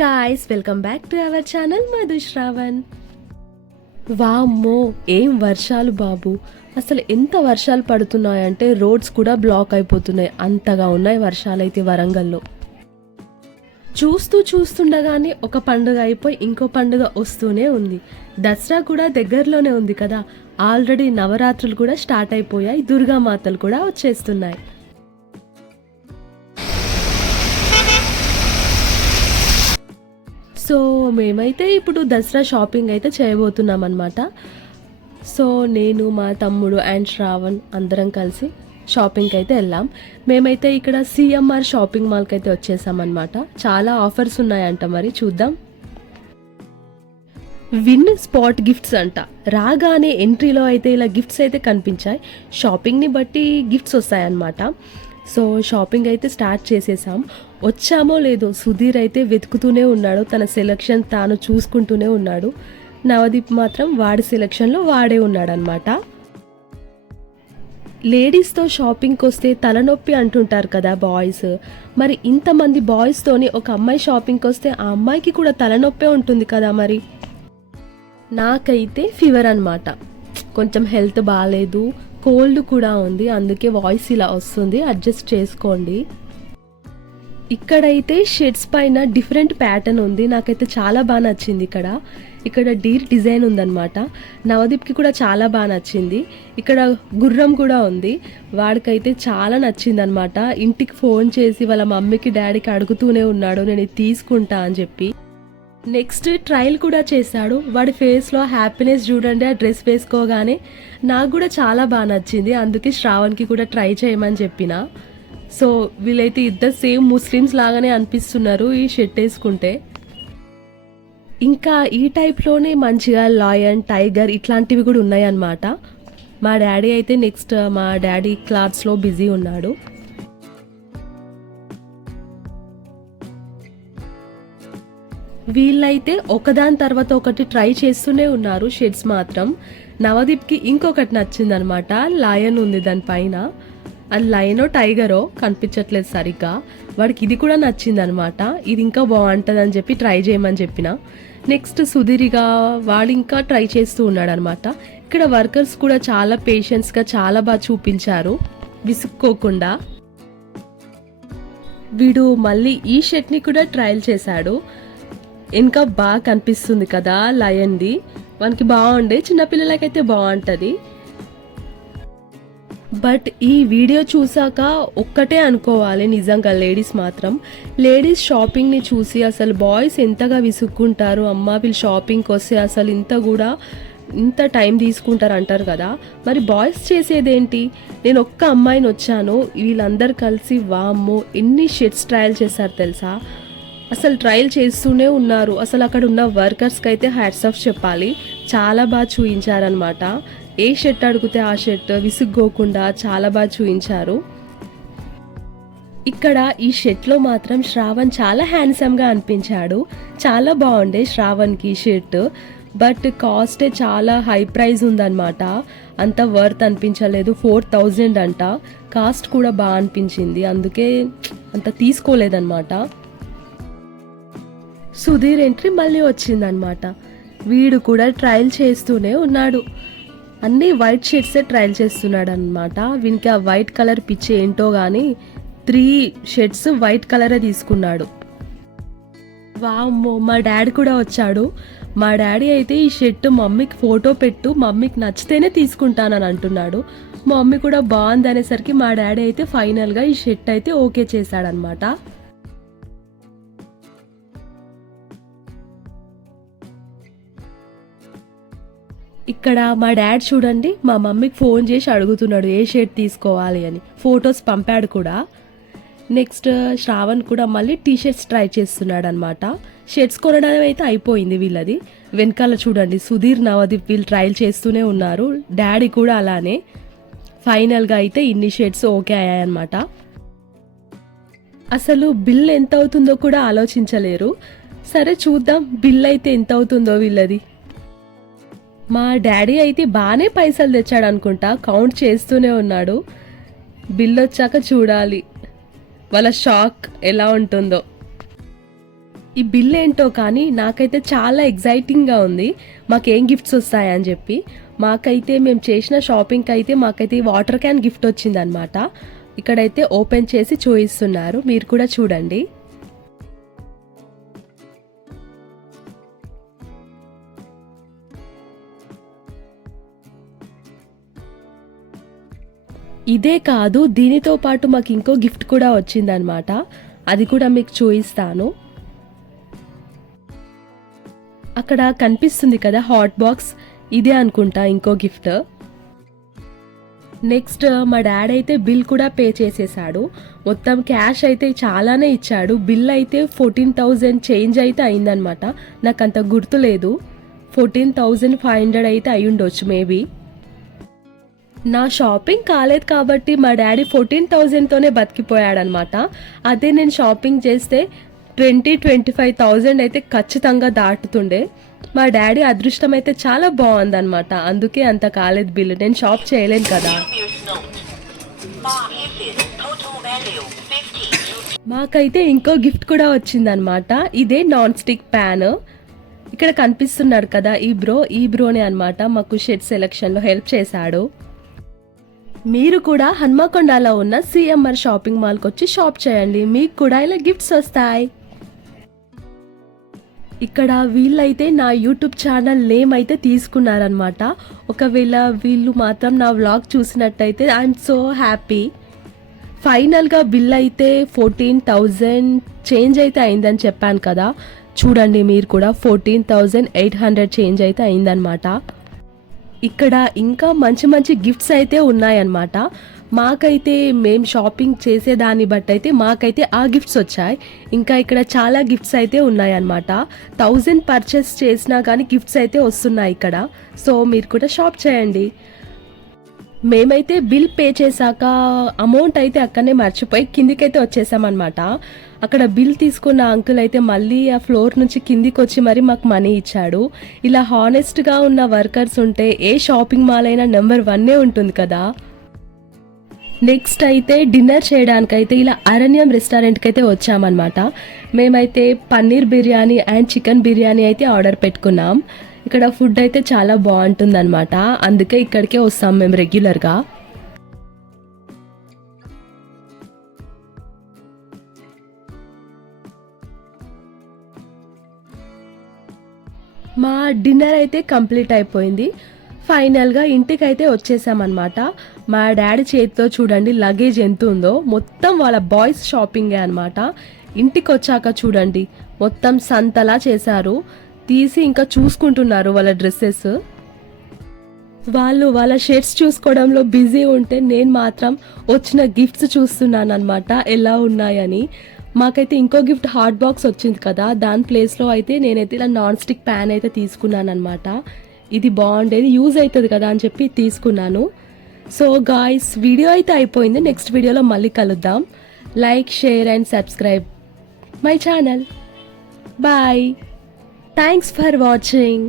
Guys, welcome back to our channel Madhu Shravan. వామ్మో ఏం వర్షాలు బాబు, అసలు ఎంత వర్షాలు పడుతున్నాయంటే రోడ్స్ కూడా బ్లాక్ అయిపోతున్నాయి. అంతగా ఉన్నాయి వర్షాలు అయితే వరంగల్లో. చూస్తుండగానే ఒక పండుగ అయిపోయి ఇంకో పండుగ వస్తూనే ఉంది. దసరా కూడా దగ్గరలోనే ఉంది కదా. ఆల్రెడీ నవరాత్రులు కూడా స్టార్ట్ అయిపోయాయి, దుర్గామాతలు కూడా వచ్చేస్తున్నాయి. సో మేమైతే ఇప్పుడు దసరా షాపింగ్ అయితే చేయబోతున్నాం అనమాట. సో నేను, మా తమ్ముడు అండ్ శ్రావణ్ అందరం కలిసి షాపింగ్కి అయితే వెళ్ళాం. మేమైతే ఇక్కడ సిఎంఆర్ షాపింగ్ మాల్కి అయితే వచ్చేసామన్నమాట. చాలా ఆఫర్స్ ఉన్నాయంట, మరి చూద్దాం. విన్ స్పాట్ గిఫ్ట్స్ అంట. రాగానే ఎంట్రీలో అయితే ఇలా గిఫ్ట్స్ అయితే కనిపించాయి. షాపింగ్ని బట్టి గిఫ్ట్స్ వస్తాయన్నమాట. సో షాపింగ్ అయితే స్టార్ట్ చేసేసాం. వచ్చామో లేదో సుధీర్ అయితే వెతుకుతూనే ఉన్నాడు, తన సెలెక్షన్ తాను చూసుకుంటూనే ఉన్నాడు. నవదీప్ మాత్రం వాడి సెలెక్షన్లో వాడే ఉన్నాడనమాట. లేడీస్తో షాపింగ్కి వస్తే తలనొప్పి అంటుంటారు కదా బాయ్స్. మరి ఇంతమంది బాయ్స్తోని ఒక అమ్మాయి షాపింగ్కి వస్తే ఆ అమ్మాయికి కూడా తలనొప్పే ఉంటుంది కదా. మరి నాకైతే ఫీవర్ అనమాట, కొంచెం హెల్త్ బాగాలేదు, కోల్డ్ కూడా ఉంది, అందుకే వాయిస్ ఇలా వస్తుంది, అడ్జస్ట్ చేసుకోండి. ఇక్కడైతే షర్ట్స్ పైన డిఫరెంట్ ప్యాటర్న్ ఉంది, నాకైతే చాలా బాగా నచ్చింది. ఇక్కడ డీర్ డిజైన్ ఉందన్నమాట. నవదీప్కి కూడా చాలా బాగా నచ్చింది. ఇక్కడ గుర్రం కూడా ఉంది, వాడికైతే చాలా నచ్చింది అనమాట. ఇంటికి ఫోన్ చేసి వాళ్ళ మమ్మీకి డాడీకి అడుగుతూనే ఉన్నాడు నేను ఇది తీసుకుంటా అని చెప్పి. నెక్స్ట్ ట్రయల్ కూడా చేశాడు. వాడి ఫేస్లో హ్యాపీనెస్ చూడండి ఆ డ్రెస్ వేసుకోగానే. నాకు కూడా చాలా బాగా నచ్చింది, అందుకే శ్రావణ్కి కూడా ట్రై చేయమని చెప్పిన. సో వీళ్ళైతే ఇద్దరు సేమ్ ముస్లిమ్స్ లాగానే అనిపిస్తున్నారు ఈ షర్ట్ వేసుకుంటే. ఇంకా ఈ టైప్లోనే మంచిగా లయన్, టైగర్ ఇట్లాంటివి కూడా ఉన్నాయన్నమాట. మా డాడీ అయితే నెక్స్ట్ మా డాడీ క్లాత్స్లో బిజీ ఉన్నాడు. వీళ్ళైతే ఒకదాని తర్వాత ఒకటి ట్రై చేస్తూనే ఉన్నారు షర్ట్స్ మాత్రం. నవదీప్కి ఇంకొకటి నచ్చిందనమాట, లయన్ ఉంది దానిపైన. అది లయనో టైగరో కనిపించట్లేదు సరిగ్గా. వాడికి ఇది కూడా నచ్చిందనమాట, ఇది ఇంకా బాగుంటుంది అని చెప్పి ట్రై చేయమని చెప్పిన. నెక్స్ట్ సుధీరిగా వాడు ఇంకా ట్రై చేస్తూ ఉన్నాడు అనమాట. ఇక్కడ వర్కర్స్ కూడా చాలా పేషెన్స్గా చాలా బాగా చూపించారు, విసుక్కోకుండా. వీడు మళ్ళీ ఈ షర్ట్ని కూడా ట్రయల్ చేశాడు. ఇంకా బాగా కనిపిస్తుంది కదా లయన్ది, మనకి బాగుండే, చిన్నపిల్లలకైతే బాగుంటుంది. బట్ ఈ వీడియో చూసాక ఒక్కటే అనుకోవాలి నిజంగా, లేడీస్ షాపింగ్ని చూసి అసలు బాయ్స్ ఎంతగా విసుక్కుంటారు. అమ్మ వీళ్ళు షాపింగ్కి వస్తే అసలు ఇంత టైం తీసుకుంటారు అంటారు కదా. మరి బాయ్స్ చేసేదేంటి? నేను ఒక్క అమ్మాయిని వచ్చాను, వీళ్ళందరూ కలిసి వామ్మో ఎన్ని షర్ట్స్ ట్రయల్ చేశారు తెలుసా. అసలు ట్రయల్ చేస్తూనే ఉన్నారు. అసలు అక్కడ ఉన్న వర్కర్స్కి అయితే హ్యాట్స్ ఆఫ్ చెప్పాలి, చాలా బాగా చూయించారనమాట. ఏ షర్ట్ అడిగితే ఆ షర్ట్ విసుగ్గోకుండా చాలా బాగా చూయించారు. ఇక్కడ ఈ షర్ట్లో మాత్రం శ్రావణ్ చాలా హ్యాండ్సమ్గా అనిపించాడు, చాలా బాగుండే శ్రావణ్కి షర్ట్. బట్ కాస్టే చాలా హై ప్రైస్ ఉందన్నమాట, అంత వర్త్ అనిపించలేదు. 4000 అంట. కాస్ట్ కూడా బాగా అనిపించింది, అందుకే అంత తీసుకోలేదన్నమాట. సుధీర్ ఎంట్రీ మళ్ళీ వచ్చిందనమాట. వీడు కూడా ట్రయల్ చేస్తూనే ఉన్నాడు, అన్నీ వైట్ షర్ట్సే ట్రయల్ చేస్తున్నాడు అనమాట. వీనికి ఆ వైట్ కలర్ పిచ్చి ఏంటో కానీ 3 షర్ట్స్ వైట్ కలరే తీసుకున్నాడు. వామ్మో మా డాడీ కూడా వచ్చాడు. మా డాడీ అయితే ఈ షర్ట్ మమ్మీకి ఫోటో పెట్టు, మమ్మీకి నచ్చితేనే తీసుకుంటానని అంటున్నాడు. మా మమ్మీ కూడా బాగుంది అనేసరికి మా డాడీ అయితే ఫైనల్గా ఈ షర్ట్ అయితే ఓకే చేశాడనమాట. ఇక్కడ మా డాడ్ చూడండి మా మమ్మీకి ఫోన్ చేసి అడుగుతున్నాడు ఏ షర్ట్ తీసుకోవాలి అని, ఫొటోస్ పంపాడు కూడా. నెక్స్ట్ శ్రావణ్ కూడా మళ్ళీ టీషర్ట్స్ ట్రై చేస్తున్నాడు అనమాట. షర్ట్స్ కొనడం అయితే అయిపోయింది వీళ్ళది. వెనకాల చూడండి సుధీర్, నవదీప్ వీళ్ళు ట్రయల్ చేస్తూనే ఉన్నారు, డాడీ కూడా అలానే. ఫైనల్గా అయితే ఇన్ని షర్ట్స్ ఓకే అయ్యాయన్నమాట. అసలు బిల్ ఎంత అవుతుందో కూడా ఆలోచించలేరు. సరే చూద్దాం బిల్ అయితే ఎంత అవుతుందో వీళ్ళది. మా డాడీ అయితే బాగానే పైసలు తెచ్చాడు అనుకుంటా, కౌంట్ చేస్తూనే ఉన్నాడు. బిల్ వచ్చాక చూడాలి వాళ్ళ షాక్ ఎలా ఉంటుందో. ఈ బిల్ ఏంటో కానీ నాకైతే చాలా ఎగ్జైటింగ్గా ఉంది, మాకేం గిఫ్ట్స్ వస్తాయని చెప్పి. మాకైతే మేము చేసిన షాపింగ్కి అయితే మాకైతే ఈ వాటర్ క్యాన్ గిఫ్ట్ వచ్చిందనమాట. ఇక్కడైతే ఓపెన్ చేసి చూపిస్తున్నారు, మీరు కూడా చూడండి. ఇదే కాదు, దీనితో పాటు మాకు ఇంకో గిఫ్ట్ కూడా వచ్చిందనమాట. అది కూడా మీకు చూపిస్తాను. అక్కడ కనిపిస్తుంది కదా హాట్ బాక్స్, ఇదే అనుకుంటా ఇంకో గిఫ్ట్. నెక్స్ట్ మా డాడీ అయితే బిల్ కూడా పే చేసేసాడు. మొత్తం క్యాష్ అయితే చాలానే ఇచ్చాడు. బిల్ అయితే 14,000 చేంజ్ అయితే అయిందనమాట. నాకు అంత గుర్తులేదు, 14,500 అయితే అయి ఉండొచ్చు మేబీ. నా షాపింగ్ కాలేదు కాబట్టి మా డాడీ 14,000తోనే బతికిపోయాడనమాట. అదే నేను షాపింగ్ చేస్తే 20-25,000 అయితే ఖచ్చితంగా దాటుతుండే. మా డాడీ అదృష్టం అయితే చాలా బాగుందనమాట, అందుకే అంత కాలేదు బిల్లు. నేను షాప్ చేయలేను కదా. మాకైతే ఇంకో గిఫ్ట్ కూడా వచ్చిందనమాట. ఇదే నాన్ స్టిక్ ప్యాన్. ఇక్కడ కనిపిస్తున్నాడు కదా ఈ బ్రోనే అనమాట మాకు షెడ్ సెలెక్షన్లో హెల్ప్ చేశాడు. మీరు కూడా హన్మకొండలో ఉన్న సిఎంఆర్ షాపింగ్ మాల్కి వచ్చి షాప్ చేయండి, మీకు కూడా ఇలా గిఫ్ట్స్ వస్తాయి. ఇక్కడ వీళ్ళైతే నా యూట్యూబ్ ఛానల్ నేమ్ అయితే తీసుకున్నారనమాట. ఒకవేళ వీళ్ళు మాత్రం నా వ్లాగ్ చూసినట్టయితే ఐఎమ్ సో హ్యాపీ. ఫైనల్గా బిల్ అయితే 14,000 చేంజ్ అయితే అయిందని చెప్పాను కదా, చూడండి మీరు కూడా 14,800 చేంజ్ అయితే అయిందనమాట. ఇక్కడ ఇంకా మంచి మంచి గిఫ్ట్స్ అయితే ఉన్నాయన్నమాట. మాకైతే మేము షాపింగ్ చేసేదాన్ని బట్టి అయితే మాకైతే ఆ గిఫ్ట్స్ వచ్చాయి. ఇంకా ఇక్కడ చాలా గిఫ్ట్స్ అయితే ఉన్నాయన్నమాట. 1000 పర్చేస్ చేసినా కానీ గిఫ్ట్స్ అయితే వస్తున్నాయి ఇక్కడ. సో మీరు కూడా షాప్ చేయండి. మేమైతే బిల్ పే చేశాక అమౌంట్ అయితే అక్కడనే మర్చిపోయి కిందికైతే వచ్చేసామన్నమాట. అక్కడ బిల్ తీసుకున్న అంకుల్ అయితే మళ్ళీ ఆ ఫ్లోర్ నుంచి కిందికి వచ్చి మరి మాకు మనీ ఇచ్చాడు. ఇలా హానెస్ట్గా ఉన్న వర్కర్స్ ఉంటే ఏ షాపింగ్ మాల్ అయినా నెంబర్ 1 ఉంటుంది కదా. నెక్స్ట్ అయితే డిన్నర్ చేయడానికైతే ఇలా అరణ్యం రెస్టారెంట్కి అయితే వచ్చామన్నమాట. మేమైతే పన్నీర్ బిర్యానీ అండ్ చికెన్ బిర్యానీ అయితే ఆర్డర్ పెట్టుకున్నాం. ఇక్కడ ఫుడ్ అయితే చాలా బాగుంటుందన్నమాట, అందుకే ఇక్కడికే వస్తాం మేము రెగ్యులర్గా. మా డిన్నర్ అయితే కంప్లీట్ అయిపోయింది. ఫైనల్గా ఇంటికి అయితే వచ్చేసామన్నమాట. మా డాడీ చేతితో చూడండి లగేజ్ ఎంత ఉందో, మొత్తం వాళ్ళ బాయ్స్ షాపింగే అనమాట. ఇంటికి వచ్చాక చూడండి మొత్తం సంతలా చేశారు, తీసి ఇంకా చూసుకుంటున్నారు వాళ్ళ డ్రెస్సెస్. వాళ్ళు వాళ్ళ షర్ట్స్ చూసుకోవడంలో బిజీ ఉంటే నేను మాత్రం వచ్చిన గిఫ్ట్స్ చూస్తున్నాను అనమాట ఎలా ఉన్నాయని. మాకైతే ఇంకో గిఫ్ట్ హాట్ బాక్స్ వచ్చింది కదా, దాని ప్లేస్లో అయితే నేనైతే ఇలా నాన్ స్టిక్ ప్యాన్ అయితే తీసుకున్నాను అనమాట. ఇది బాగుండేది, యూజ్ అవుతుంది కదా అని చెప్పి తీసుకున్నాను. సో గాయ్స్, వీడియో అయితే అయిపోయింది. నెక్స్ట్ వీడియోలో మళ్ళీ కలుద్దాం. Like, share and subscribe my channel. Bye. Thanks for watching.